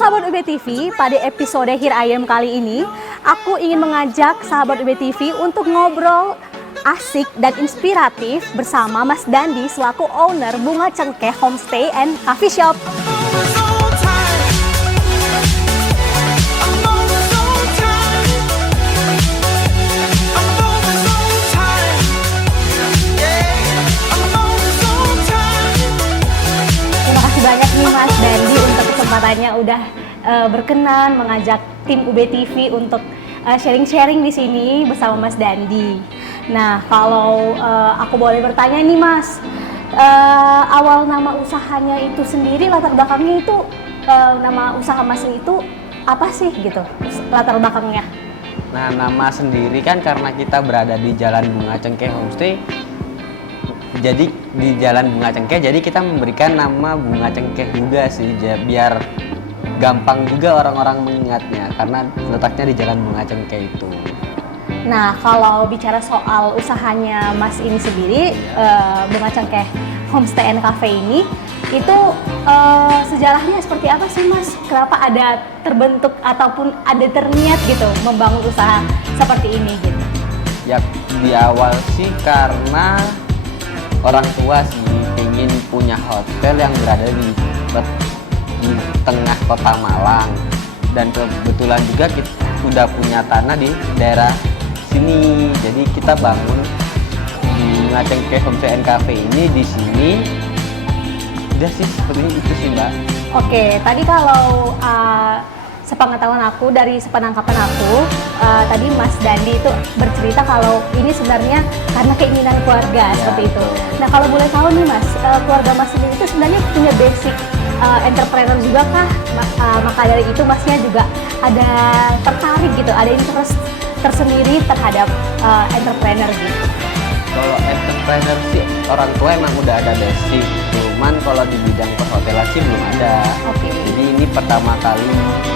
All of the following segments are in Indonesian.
sahabat UB TV, pada episode Here I Am kali ini, aku ingin mengajak sahabat UB TV untuk ngobrol asik dan inspiratif bersama Mas Dandi selaku owner Bunga Cengkeh Homestay and Coffee Shop. Terima kasih banyak nih Mas Dandi untuk kesempatannya udah berkenan mengajak tim UB TV untuk sharing-sharing di sini bersama Mas Dandi. Nah, kalau aku boleh bertanya nih Mas, awal nama usahanya itu sendiri, latar belakangnya itu nama usaha Mas itu apa sih gitu, latar belakangnya? Nah, nama sendiri kan karena kita berada di Jalan Bunga Cengkeh Homestay. Jadi di Jalan Bunga Cengkeh, jadi kita memberikan nama Bunga Cengkeh juga sih, biar gampang juga orang-orang mengingatnya karena letaknya di Jalan Bunga Cengkeh itu. Nah, kalau bicara soal usahanya Mas ini sendiri, Bunga Cengkeh Homestay and Cafe ini, itu sejarahnya seperti apa sih Mas? Kenapa ada terbentuk ataupun ada terniat gitu membangun usaha seperti ini gitu? Ya, di awal sih karena orang tua sih ingin punya hotel yang berada di tengah kota Malang, dan kebetulan juga kita udah punya tanah di daerah sini, jadi kita bangun Bunga Cengkeh Homestay and Cafe ini di sini. Udah sih seperti itu sih Mbak. Oke, tadi kalau sepengetahuan aku dari sepenangkapan aku, tadi Mas Dandi itu bercerita kalau ini sebenarnya karena keinginan keluarga seperti itu. Nah, kalau boleh tahu nih Mas, keluarga Mas sendiri itu sebenarnya punya basic entrepreneur juga kah? Maka dari itu Masnya juga ada tertarik gitu, ada interest tersendiri terhadap entrepreneur gitu. Kalau entrepreneur sih orang tua emang udah ada basic, cuman kalau di bidang perhotelan sih belum ada. Oke. Jadi ini pertama kali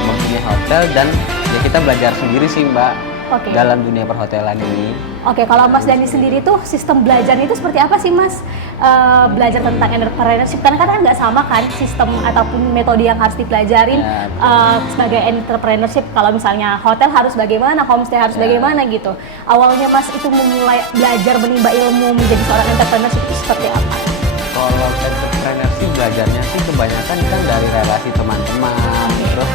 mempunyai hotel dan ya kita belajar sendiri sih Mbak. Oke. Dalam dunia perhotelan ini. Oke, kalau Mas Dandi sendiri tuh sistem belajarnya itu seperti apa sih Mas? Belajar tentang entrepreneurship, karena kan nggak sama kan sistem ataupun metode yang harus dipelajarin sebagai entrepreneurship. Kalau misalnya hotel harus bagaimana, homestay harus bagaimana gitu. Awalnya Mas itu memulai belajar menimba ilmu menjadi seorang entrepreneurship itu seperti apa? Kalau entrepreneurship belajarnya sih kebanyakan kan dari relasi teman-teman. Terus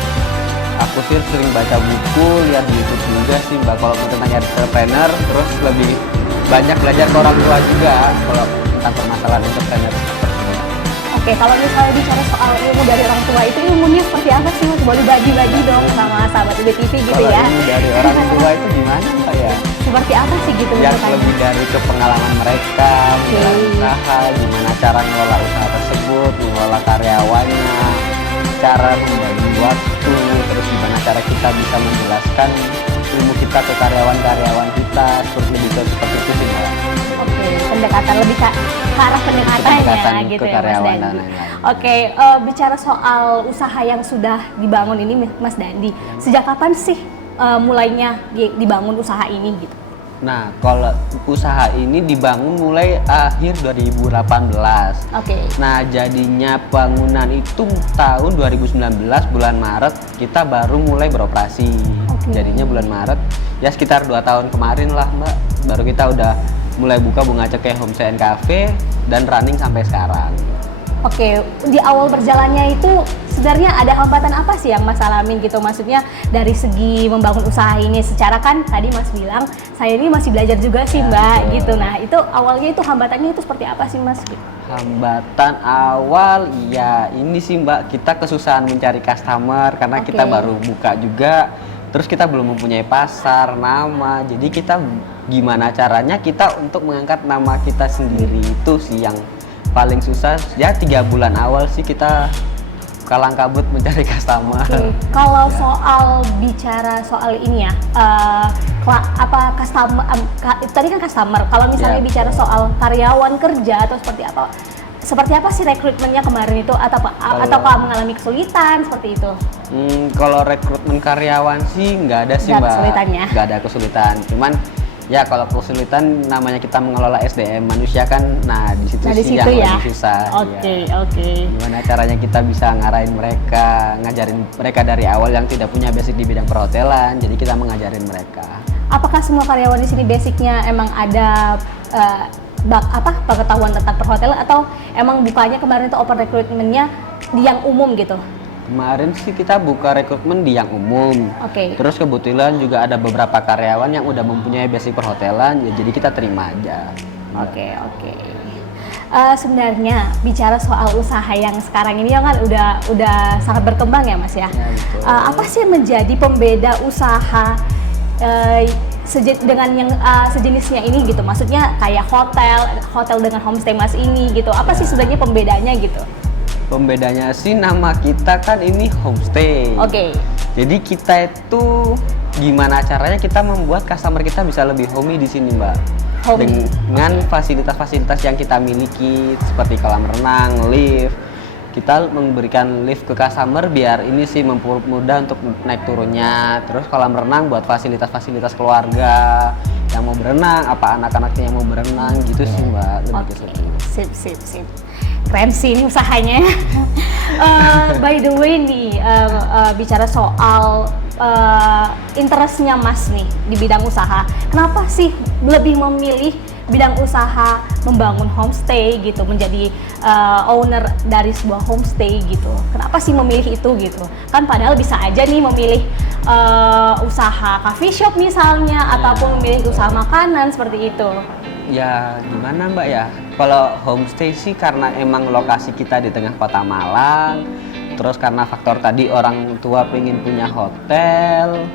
aku sih sering baca buku, lihat di YouTube juga sih Mbak kalau tentang entrepreneur, terus lebih banyak belajar ke orang tua juga kalau tentang permasalahan entrepreneur. Oke, kalau misalnya bicara soal ilmu dari orang tua itu ilmunya seperti apa sih Mas? Boleh bagi-bagi dong sama sahabat UB TV gitu kalau ya. Ilmu dari orang tua itu gimana Mbak ya? Seperti apa sih gitu Yang menurut lebih dari ke pengalaman mereka, usaha, gimana cara mengelola usaha tersebut, mengelola karyawannya, cara membagi waktu, terus gimana cara kita bisa menjelaskan ilmu kita ke karyawan-karyawan kita, seperti itu sih Mbak. Oke, pendekatan lebih ke arah pendekatannya gitu ke ya Mas karyawan Dandi. dan lain-lain. Oke, bicara soal usaha yang sudah dibangun ini Mas Dandi, sejak kapan sih mulainya dibangun usaha ini gitu? Nah, kalau usaha ini dibangun mulai akhir 2018. Oke. Nah, jadinya bangunan itu tahun 2019 bulan Maret kita baru mulai beroperasi. Jadinya bulan Maret, ya sekitar 2 tahun kemarin lah Mbak, baru kita udah mulai buka Bunga Cengkeh Homestay and Cafe dan running sampai sekarang. Oke, di awal berjalannya itu sebenarnya ada hambatan apa sih yang Mas alamin gitu? Maksudnya dari segi membangun usaha ini, secara kan tadi Mas bilang saya ini masih belajar juga sih Mbak gitu. Nah, itu awalnya itu hambatannya itu seperti apa sih Mas? Hambatan awal ya ini sih Mbak, kita kesusahan mencari customer karena kita baru buka juga, terus kita belum mempunyai pasar, nama, jadi kita gimana caranya kita untuk mengangkat nama kita sendiri itu sih yang paling susah. Ya 3 bulan awal sih kita kalang kabut mencari customer. Kalau soal bicara soal ini ya, apa customer, tadi kan customer, kalau misalnya bicara soal karyawan kerja atau seperti apa? Seperti apa sih rekrutmennya kemarin itu, atau mengalami kesulitan seperti itu? Kalau rekrutmen karyawan sih nggak ada sih Mbak. Kesulitannya? Nggak ada kesulitan, cuman Ya kalau kesulitan namanya kita mengelola SDM manusia kan, nah di situ Nah, di sih situ yang ya. lebih susah. Oke, Ya. oke. Gimana caranya kita bisa ngarahin mereka, ngajarin mereka dari awal yang tidak punya basic di bidang perhotelan, jadi kita mengajarin mereka. Apakah semua karyawan di sini basicnya emang ada pengetahuan tentang perhotelan, atau emang bukanya kemarin itu open recruitment-nya di yang umum gitu? Kemarin sih kita buka rekrutmen di yang umum. Oke. Terus kebetulan juga ada beberapa karyawan yang udah mempunyai basic perhotelan, ya jadi kita terima aja. Oke, oke. Sebenarnya bicara soal usaha yang sekarang ini kan udah sangat berkembang ya Mas ya. Ya, betul. Apa sih yang menjadi pembeda usaha dengan yang sejenisnya ini gitu? Maksudnya kayak hotel dengan homestay Mas ini gitu. Apa sih sebenarnya pembedanya gitu? Pembedanya sih nama kita kan ini homestay. Oke. Jadi kita itu gimana caranya kita membuat customer kita bisa lebih homey di sini, Mbak. Homey. Dengan fasilitas-fasilitas yang kita miliki seperti kolam renang, lift. Kita memberikan lift ke customer biar ini sih mempermudah untuk naik turunnya. Terus kolam renang buat fasilitas-fasilitas keluarga yang mau berenang, apa anak-anaknya yang mau berenang gitu sih, Mbak. Lebih ke Oke, situ. sip. Keren sih ini usahanya. By the way nih, bicara soal interestnya Mas nih di bidang usaha. Kenapa sih lebih memilih bidang usaha membangun homestay gitu, menjadi owner dari sebuah homestay gitu? Kenapa sih memilih itu gitu? Kan padahal bisa aja nih memilih usaha coffee shop misalnya, ataupun memilih usaha makanan seperti itu. Ya gimana Mbak ya, kalau homestay sih karena emang lokasi kita di tengah kota Malang, terus karena faktor tadi orang tua pengen punya hotel,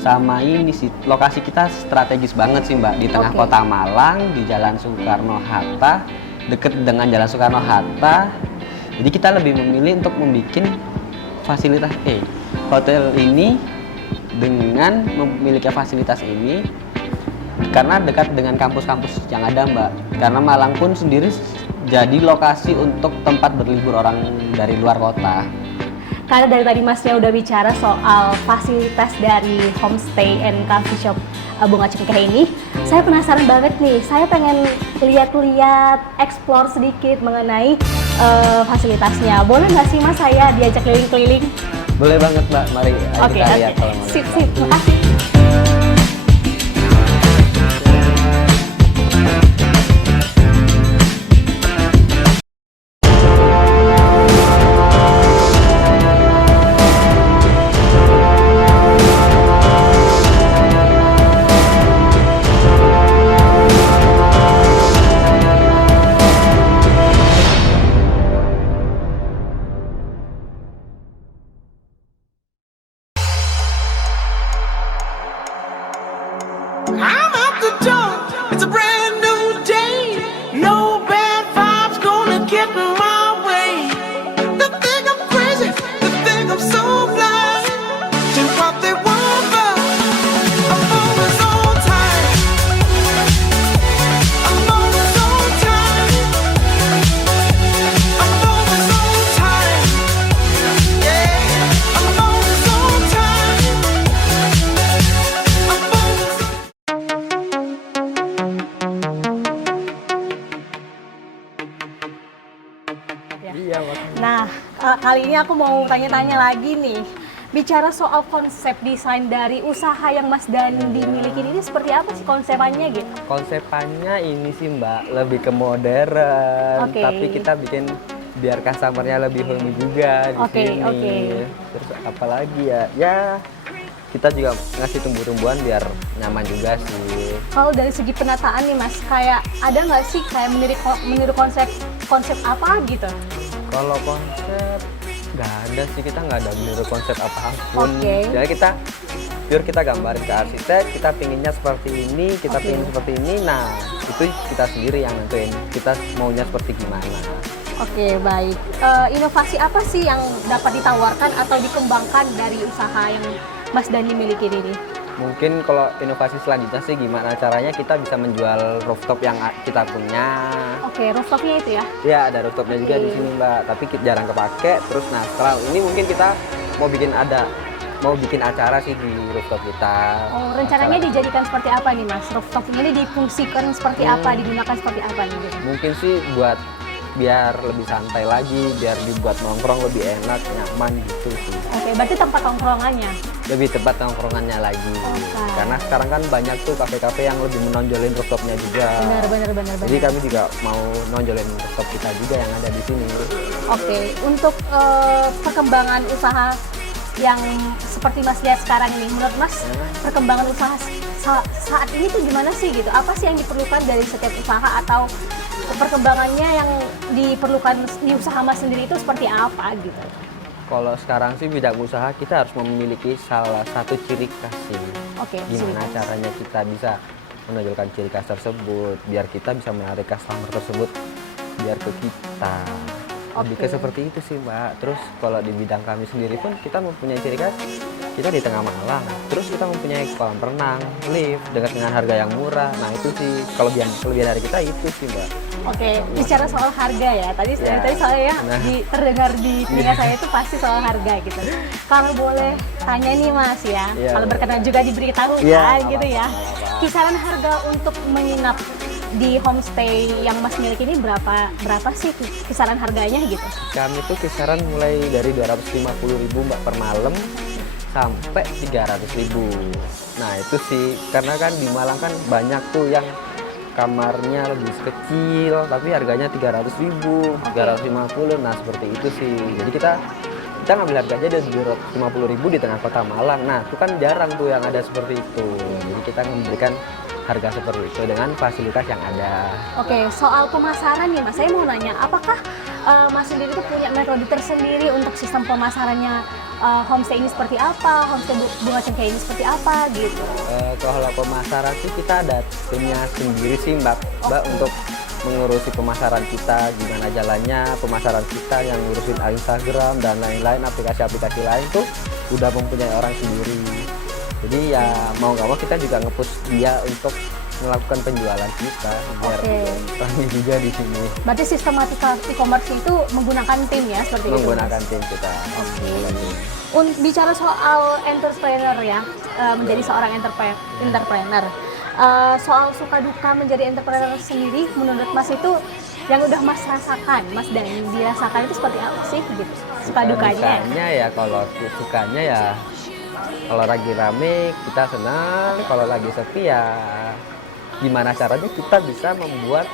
sama ini sih lokasi kita strategis banget sih Mbak, di tengah Oke. kota Malang, di Jalan Soekarno-Hatta, deket dengan Jalan Soekarno-Hatta. Jadi kita lebih memilih untuk membuat fasilitas hotel ini dengan memiliki fasilitas ini karena dekat dengan kampus-kampus yang ada Mbak. Karena Malang pun sendiri jadi lokasi untuk tempat berlibur orang dari luar kota. Karena dari tadi Masnya udah bicara soal fasilitas dari homestay and coffee shop Bunga Cengkeh ini, saya penasaran banget nih. Saya pengen lihat-lihat, explore sedikit mengenai fasilitasnya. Boleh nggak sih Mas saya diajak keliling-keliling? Boleh banget Mbak, mari Oke, kita lihat kalau mau sip, lihat. makasih. I'm out the door. It's a brand new day. No bad vibes gonna get in my way. They think I'm crazy. They think I'm so blind to what they want, but I'm always on time. I'm always on time. I'm always on time. Yeah, I'm always on time. I'm always Iya, makanya. Nah, kali ini aku mau tanya-tanya lagi nih. Bicara soal konsep desain dari usaha yang Mas Dandi miliki ini seperti apa sih konsepannya gitu? Konsepannya ini sih Mbak, lebih ke modern, Oke. tapi kita bikin biar customernya lebih homey juga di Oke, sini. oke. Terus apalagi ya kita juga ngasih tumbuh-tumbuhan biar nyaman juga sih. Kalau dari segi penataan nih Mas, kayak ada nggak sih kayak meniru konsep apa gitu? Kalau konsep nggak ada sih, kita nggak ada meniru konsep apapun. Oke. Jadi kita pure kita gambarin ke arsitek, kita pinginnya seperti ini, kita Oke. pingin seperti ini. Nah itu kita sendiri yang nentuin kita maunya seperti gimana. Oke, baik. Inovasi apa sih yang dapat ditawarkan atau dikembangkan dari usaha yang Mas Dandi miliki ini? Mungkin kalau inovasi selanjutnya sih gimana caranya kita bisa menjual rooftop yang kita punya. Oke, rooftopnya itu ya? Ya ada rooftopnya juga Oke. di sini Mbak, tapi jarang kepake. Terus nah setelah ini mungkin kita mau bikin ada mau bikin acara sih di rooftop kita. Oh, rencananya dijadikan seperti apa nih Mas? Rooftop ini difungsikan seperti apa, digunakan seperti apa nih? Gitu? Mungkin sih buat biar lebih santai lagi, biar dibuat nongkrong lebih enak, nyaman gitu sih. Oke, berarti tempat nongkrongannya. Lebih tepat nongkrongannya lagi. Oke. Karena sekarang kan banyak tuh kafe-kafe yang lebih menonjolin rooftopnya juga. Benar. Jadi kami juga mau nonjolin rooftop kita juga yang ada di sini. Oke, untuk perkembangan usaha yang seperti Mas lihat sekarang ini, menurut Mas perkembangan usaha saat ini tuh gimana sih gitu? Apa sih yang diperlukan dari setiap usaha atau perkembangannya yang diperlukan di usaha Mas sendiri itu seperti apa gitu? Kalau sekarang sih bidang usaha kita harus memiliki salah satu ciri khas sih. Oke, Gimana ciri khas. caranya kita bisa menonjolkan ciri khas tersebut, biar kita bisa menarik customer tersebut biar ke kita. Lebih ke Oke. seperti itu sih Mbak. Terus kalau di bidang kami sendiri pun kita mempunyai ciri khas, kita di tengah Malang. Terus kita mempunyai kolam renang, lift dengan harga yang murah. Nah itu sih kelebihan dari kita itu sih Mbak. Oke, bicara soal harga ya. Tadi Ya. tadi soalnya Nah. terdengar di telinga saya itu pasti soal harga gitu. Kalau boleh tanya nih Mas ya, Ya, kalau ya. berkenan juga diberitahu Ya, kan gitu ya. apa-apa. Kisaran harga untuk menginap di homestay yang Mas miliki ini berapa sih kisaran harganya gitu? Kami tuh kisaran mulai dari 250.000 Mbak per malam sampai 300.000. Nah itu sih karena kan di Malang kan banyak tuh yang kamarnya lebih kecil tapi harganya 300.000, 350. Nah seperti itu sih. Jadi kita ngambil harga aja dari 250.000 di tengah kota Malang. Nah itu kan jarang tuh yang ada seperti itu. Jadi kita memberikan harga seperti itu dengan fasilitas yang ada. Oke, soal pemasaran nih Mas, saya mau nanya, apakah Mas sendiri tuh punya metode tersendiri untuk sistem pemasarannya homestay ini seperti apa, homestay bunga cengkeh ini seperti apa gitu? Kalau pemasaran sih kita ada timnya sendiri sih Mbak untuk mengurusi pemasaran kita, gimana jalannya pemasaran kita yang ngurusin Instagram dan lain-lain, aplikasi-aplikasi lain tuh udah mempunyai orang sendiri. Jadi ya mau nggak mau kita juga nge-push dia untuk melakukan penjualan kita biar Oke. rame juga di sini. Berarti sistematika e-commerce itu menggunakan tim ya seperti itu? Menggunakan Mas? tim kita. Bicara soal entrepreneur ya, menjadi seorang entrepreneur. Soal suka duka menjadi entrepreneur sendiri, menurut Mas itu yang udah Mas rasakan, Mas dan dirasakan itu seperti apa sih gitu? Suka dukanya? Dukanya ya kalau sukanya ya kalau lagi rame kita senang, kalau lagi sepi ya gimana caranya kita bisa membuat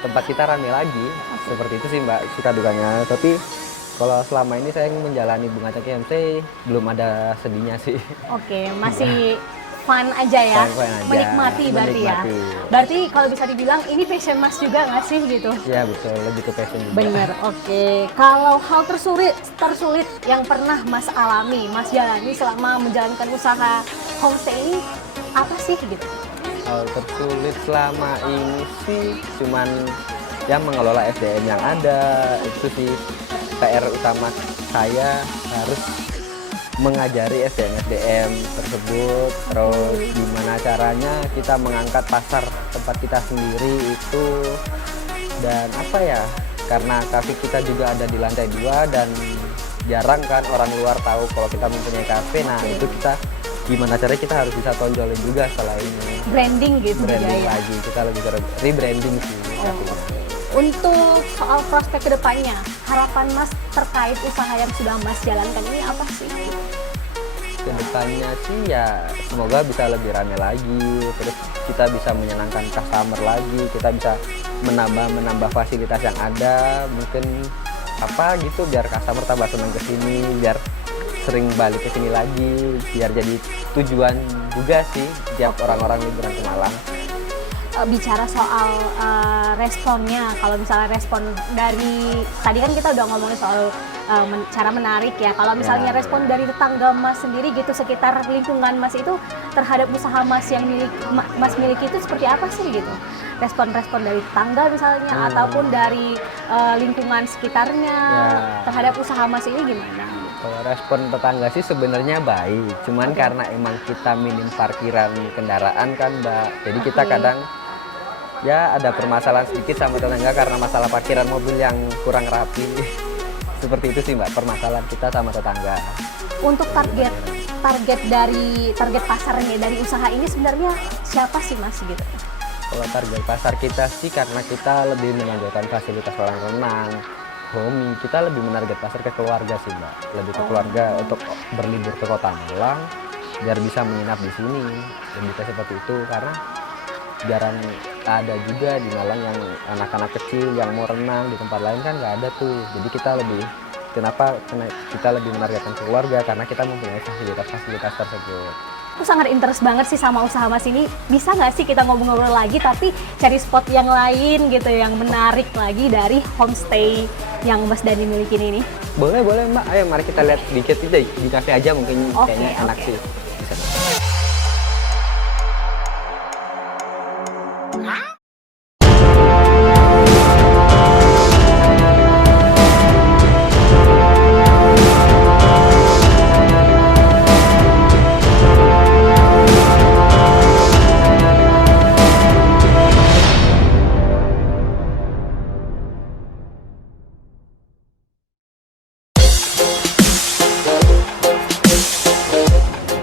tempat kita rame lagi. Seperti itu sih Mbak suka dukanya. Tapi kalau selama ini saya menjalani Bunga Cengkeh MC belum ada sedihnya sih. Oke, masih fun aja ya, Fun aja, menikmati berarti ya. menikmati. Berarti kalau bisa dibilang ini passion Mas juga nggak sih gitu? Ya betul, lebih ke passion juga. Bener, oke. Kalau hal tersulit yang pernah Mas alami, Mas jalani selama menjalankan usaha homestay ini apa sih gitu? Hal tersulit selama ini sih cuman yang mengelola SDM yang ada. Itu sih PR utama saya, harus mengajari SDM tersebut, terus gimana caranya kita mengangkat pasar tempat kita sendiri itu, dan apa ya, karena kafe kita juga ada di lantai 2 dan jarang kan orang luar tahu kalau kita mempunyai kafe. Nah itu kita gimana caranya kita harus bisa tonjolin juga setelah ini. Branding gitu Branding juga ya? lagi, kita lebih ke rebranding sih. Untuk soal prospek kedepannya, harapan Mas terkait usaha yang sudah Mas jalankan ini apa sih? Kedepannya sih ya semoga bisa lebih ramai lagi, terus kita bisa menyenangkan customer lagi, kita bisa menambah fasilitas yang ada, mungkin apa gitu biar customer tambah senang ke sini, biar sering balik ke sini lagi, biar jadi tujuan juga sih tiap orang-orang liburan ke Malang. Bicara soal responnya, kalau misalnya respon dari tadi kan kita udah ngomongin soal cara menarik ya. Kalau misalnya Ya. respon dari tetangga Mas sendiri gitu, sekitar lingkungan Mas itu terhadap usaha Mas yang Mas miliki itu seperti apa sih gitu? Respon-respon dari tetangga misalnya ataupun dari lingkungan sekitarnya Ya. terhadap usaha Mas ini gimana? Kalau respon tetangga sih sebenarnya baik, cuman Oke. karena emang kita minim parkiran kendaraan kan Mbak, jadi kita Oke. kadang ya ada permasalahan sedikit sama tetangga karena masalah parkiran mobil yang kurang rapi. Seperti itu sih Mbak permasalahan kita sama tetangga. Untuk target target pasarnya dari usaha ini sebenarnya siapa sih Mas gitu? Kalau target pasar kita sih karena kita lebih menonjolkan fasilitas kolam renang, Homi, kita lebih menarget pasar ke keluarga sih Mbak, lebih ke keluarga untuk berlibur ke Kota Malang biar bisa menginap di sini, lebih ke seperti itu karena jarang ada juga di Malang yang anak-anak kecil yang mau renang di tempat lain kan nggak ada tuh, jadi kita lebih karena kita lebih menargetkan keluarga karena kita mempunyai fasilitas-fasilitas tersebut. Aku sangat interest banget sih sama usaha Mas ini. Bisa nggak sih kita ngobrol-ngobrol lagi tapi cari spot yang lain gitu yang menarik lagi dari homestay yang Mas Dani milikin ini? Boleh Mbak, ayo mari kita lihat dikit aja di kafe aja mungkin Oke, kayaknya enak oke. sih. Bisa.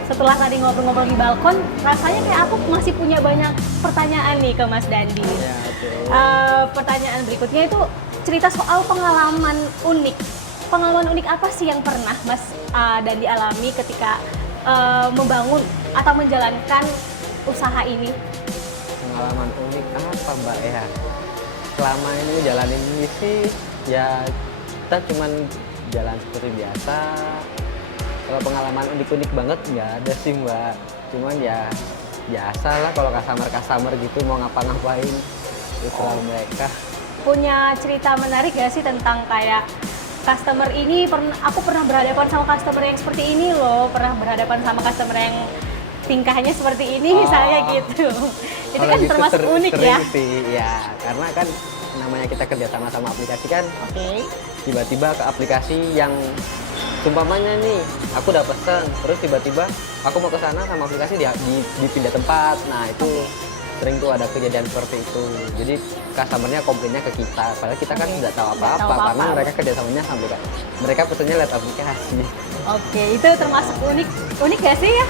Setelah tadi ngobrol-ngobrol di balkon, rasanya kayak aku masih punya banyak pertanyaan nih ke Mas Dandi. Ya, oke. Pertanyaan berikutnya itu cerita soal pengalaman unik. Pengalaman unik apa sih yang pernah Mas Dandi alami ketika membangun atau menjalankan usaha ini? Pengalaman unik apa Mbak ya? Selama ini jalanin ini sih ya kita cuman jalan seperti biasa. Kalau pengalaman unik-unik banget nggak ada sih Mbak. Cuman ya biasa lah kalau customer gitu mau ngapa-ngapain itu mereka. Punya cerita menarik gak sih tentang kayak customer ini aku pernah berhadapan sama customer yang seperti ini loh, pernah berhadapan sama customer yang tingkahnya seperti ini misalnya gitu. Itu Kalau kan gitu termasuk unik ya. sering sih, ya karena kan namanya kita kerja sama aplikasi kan. Oke. Tiba-tiba ke aplikasi yang umpamanya nih aku udah pesen terus tiba-tiba aku mau ke sana sama aplikasi dipindah tempat. Nah itu sering tuh ada kejadian seperti itu, jadi customernya komplainnya ke kita padahal kita kan nggak tahu Nggak tahu apa-apa karena apa-apa. mereka kerjasamanya sampai kan mereka pesennya lewat aplikasi. Oke, itu termasuk unik. Unik gak sih ya?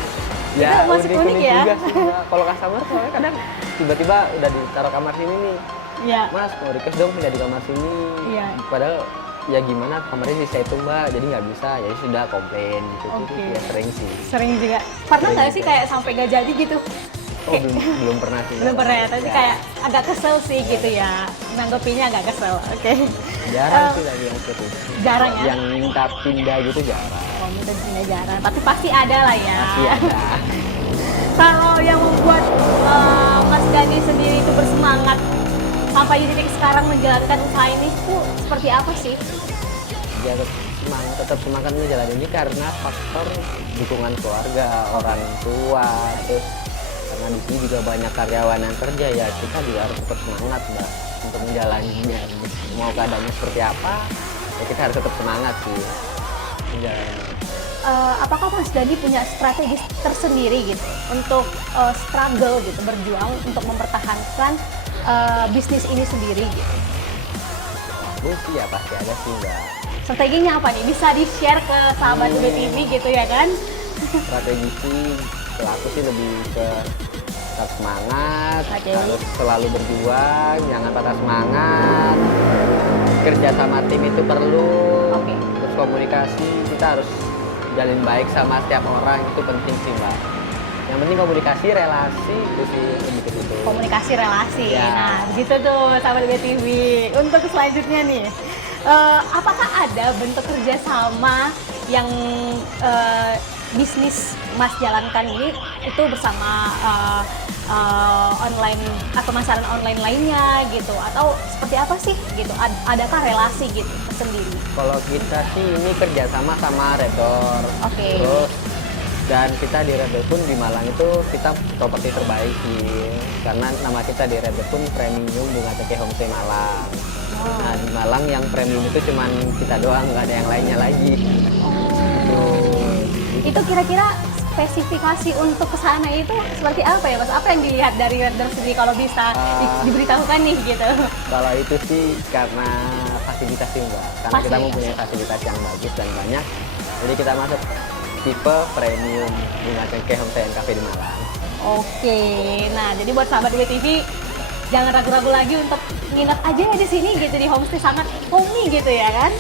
Ya Itu masuk unik ya? juga sih Mbak. Kalau customer soalnya kadang tiba-tiba udah ditaruh kamar sini nih, Iya. Mas mau request dong pindah di kamar sini. Iya. Padahal ya gimana kamarnya sih saya itu Mbak, jadi nggak bisa, ya sudah komplain gitu. Oke. Ya sering sih. Sering juga. Pernah Sering nggak sih juga. kayak sampai gak jadi gitu? Oh belum pernah sih. Belum pernah ya, tapi Ya, kayak agak kesel sih gitu ya. Nanggepinnya agak kesel. Oke. jarang sih lagi yang seperti itu. Jarang ya? Yang minta pindah gitu jarang. Oh, minta pindah jarang, tapi pasti ada lah ya. Pasti ada. Kalau yang membuat Mas Dani sendiri itu bersemangat sampai di titik sekarang menjalankan usaha ini tuh seperti apa sih? Ya tetap semangat menjalani ini karena faktor dukungan keluarga, orang tua, terus karena di sini juga banyak karyawan yang kerja ya kita juga harus tetap semangat Mbak untuk menjalaninya. Mau keadaannya seperti apa, ya kita harus tetap semangat sih menjalani. Apakah Mas Dani punya strategi tersendiri gitu untuk struggle gitu, berjuang untuk mempertahankan bisnis ini sendiri gitu? Sih ya pasti ada sih Mbak. Strateginya apa nih? Bisa di-share ke sahabat UB TV gitu ya kan? Strategi sih kalau aku sih lebih ke tetap semangat, Oke. harus selalu berjuang, jangan patah semangat. Kerja sama tim itu perlu. Oke. Terus komunikasi kita harus jalin baik sama setiap orang, itu penting sih Mbak. Yang penting komunikasi, relasi itu sih lebih ke situ. Komunikasi relasi. Ya. Nah, gitu tuh sahabat UB TV. Untuk selanjutnya nih, apakah ada bentuk kerjasama yang bisnis Mas jalankan ini itu bersama online atau pemasaran online lainnya gitu, atau seperti apa sih gitu? Adakah relasi gitu tersendiri? Kalau kita sih ini kerjasama sama Redor. Oke. Terus dan kita di Redor pun di Malang itu kita properti terbaik sih, karena nama kita di Redor pun Premium Bunga Teke Homestay Malang. Nah di Malang yang premium itu cuman kita doang, nggak ada yang lainnya lagi. Tuh. Itu kira-kira spesifikasi untuk kesana itu seperti apa ya Mas? Apa yang dilihat dari Redder sendiri kalau bisa diberitahukan nih gitu? Kalau itu sih karena fasilitas sih Mbak, karena kita Fasilitas. mempunyai fasilitas yang bagus dan banyak, jadi kita masuk tipe premium Bunga Cengkeh Homestay and Cafe di Malang. Oke, nah jadi buat sahabat WTV jangan ragu-ragu lagi untuk nginep aja ya di sini gitu, di homestay sangat homey gitu ya kan.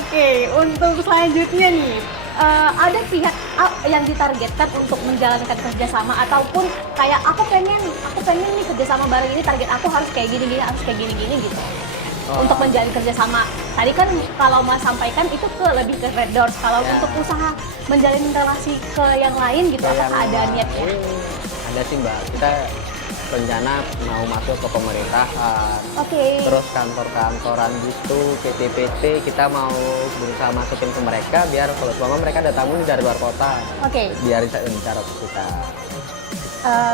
Oke, untuk selanjutnya nih ada pihak yang ditargetkan untuk menjalankan kerjasama ataupun kayak aku pengen nih kerjasama bareng ini, target aku harus kayak gini harus kayak gini gitu. Untuk menjalin kerjasama. Tadi kan kalau Mas sampaikan itu lebih ke Red Doors. Kalau untuk usaha menjalin relasi ke yang lain gitu, apakah ada niatnya? Ada sih Mbak, kita rencana mau masuk ke pemerintahan. Oke. Terus kantor-kantoran gitu, PT-PT kita mau berusaha masukin ke mereka biar kalau selama mereka ada tamu dari luar kota. Oke. Biar bisa bicara ke kita.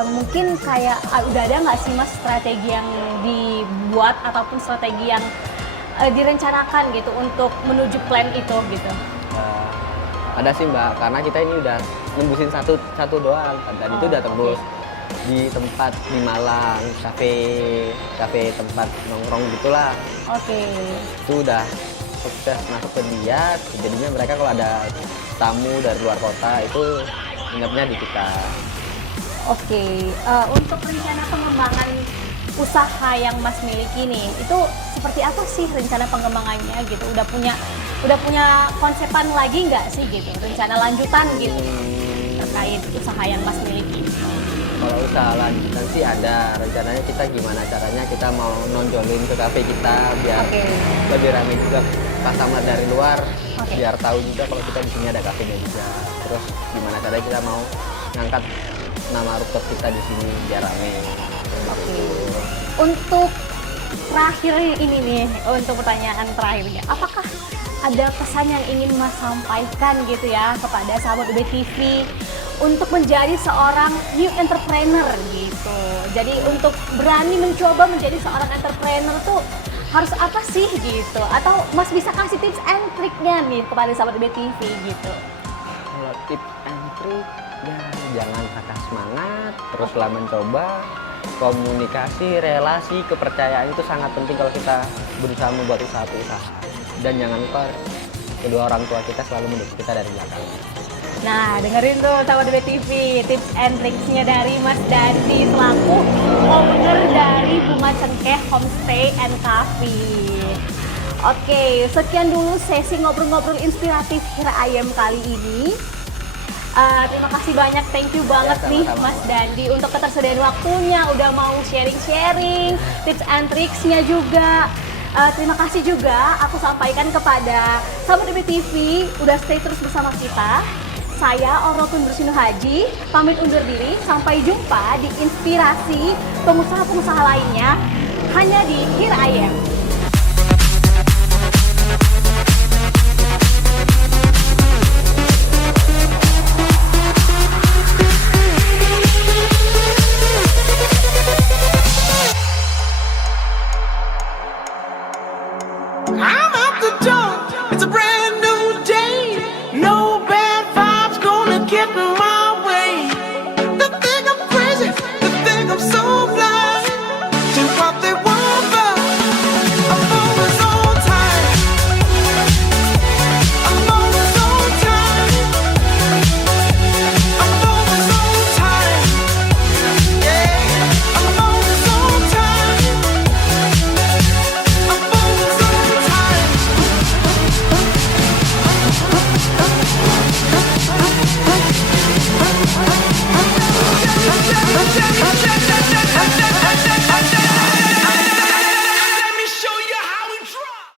Mungkin kayak udah ada nggak sih Mas strategi yang dibuat ataupun strategi yang direncanakan gitu untuk menuju plan itu gitu? Ada sih Mbak, karena kita ini udah nembusin satu doang, dan itu udah tembus di tempat di Malang, kafe tempat nongkrong gitulah. Oke. Itu udah sukses masuk ke dia, jadinya mereka kalau ada tamu dari luar kota itu nginepnya di kita. Oke, untuk rencana pengembangan usaha yang Mas miliki nih, itu seperti apa sih rencana pengembangannya gitu? Udah punya konsepan lagi nggak sih gitu? Rencana lanjutan gitu terkait usaha yang Mas miliki? Kalau usaha lanjutan sih ada, rencananya kita gimana caranya kita mau nonjolin ke kafe kita biar lebih ramai juga customer dari luar, biar tahu juga kalau kita di sini ada kafenya juga. Terus gimana caranya kita mau ngangkat nama rooftop kita di sini biar rame. Untuk terakhir ini nih, untuk pertanyaan terakhirnya, apakah ada pesan yang ingin Mas sampaikan gitu ya kepada sahabat UBTV untuk menjadi seorang new entrepreneur gitu? Jadi untuk berani mencoba menjadi seorang entrepreneur tuh harus apa sih gitu? Atau Mas bisa kasih tips and triknya nih kepada sahabat UBTV gitu? Kalau tips and trik ya jangan patah semangat, teruslah mencoba. Komunikasi, relasi, kepercayaan itu sangat penting kalau kita berusaha membuat usaha. Dan jangan lupa kedua orang tua kita selalu mendukung kita dari belakang. Nah, dengerin tuh sahabat BTV, tips and tricksnya dari Mas Dandi selaku owner dari Bunga Cengkeh Homestay and Cafe. Oke, sekian dulu sesi ngobrol-ngobrol inspiratif Here I Am kali ini. Terima kasih banyak, thank you banget nih Mas Dandi untuk ketersediaan waktunya, udah mau sharing-sharing tips and tricksnya juga. Terima kasih juga aku sampaikan kepada sahabat BTV, udah stay terus bersama kita. Saya Orotun Bersinu Haji, pamit undur diri, sampai jumpa di inspirasi pengusaha-pengusaha lainnya hanya di Here I Am. I'm out the door. It's a brand